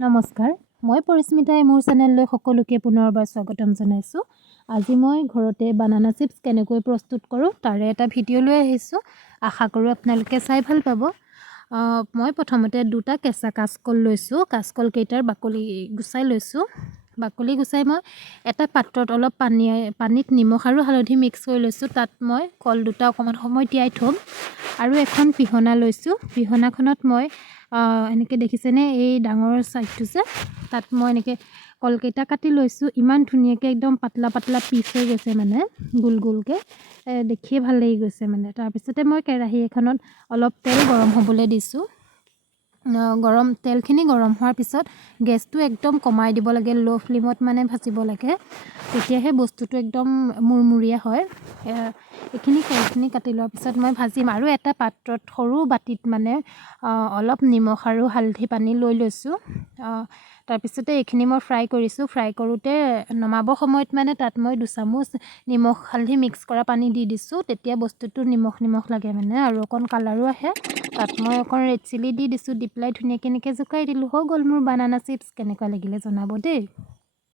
নমস্কাৰ, মই পৰিস্মিতাই মোৰ চেনেললৈ সকলোকে পুনৰবাৰ স্বাগতম জনাইছোঁ। আজি মই ঘৰতে বানানা চিপছ কেনেকৈ প্ৰস্তুত কৰোঁ তাৰে এটা ভিডিঅ' লৈ আহিছোঁ। আশা কৰোঁ আপোনালোকে চাই ভাল পাব। মই প্ৰথমতে দুটা কেঁচা কাচকল লৈছোঁ। কাচকলকেইটাৰ বাকলি গুচাই লৈছোঁ। বাকলি গুচাই মই এটা পাত্ৰত অলপ পানীত নিমখ আৰু হালধি মিক্স কৰি লৈছোঁ। তাত মই কল দুটা অকণমান সময় তিয়াই থ'ম আৰু এখন পিহনা লৈছোঁ। পিহনাখনত মই এনেকৈ দেখিছেনে এই ডাঙৰ চাইজটো যে তাত মই এনেকৈ কলকেইটা কাটি লৈছোঁ। ইমান ধুনীয়াকৈ একদম পাতলা পাতলা পিচ হৈ গৈছে, মানে গোল গোলকৈ দেখিয়ে ভাল লাগি গৈছে মানে। তাৰপিছতে মই কেৰাহী এখনত অলপ তেল গৰম হ'বলৈ দিছোঁ। তেলখিনি গৰম হোৱাৰ পিছত গেছটো একদম কমাই দিব লাগে, ল' ফ্লেমত মানে ভাজিব লাগে, তেতিয়াহে বস্তুটো একদম মুৰমুৰীয়া হয়। কলখিনি কাটি লোৱাৰ পিছত মই ভাজিম আৰু এটা পাত্ৰত সৰু বাতিত মানে অলপ নিমখ আৰু হালধি পানী লৈ লৈছোঁ। তাৰপিছতে এইখিনি মই ফ্ৰাই কৰিছোঁ। ফ্ৰাই কৰোঁতে নমাব সময়ত মানে তাত মই 2 চামুচ নিমখ হালধি মিক্স কৰা পানী দি দিছোঁ। তেতিয়া বস্তুটো নিমখ নিমখ লাগে মানে আৰু অকণ কালাৰো আহে। তাত মই অকণ ৰেড চিলি দি দিছোঁ। দি পেলাই ধুনীয়াকৈ এনেকৈ জোকাই দিলোঁ। হৈ গ'ল মোৰ বানানা চিপছ। কেনেকুৱা লাগিলে জনাব দেই।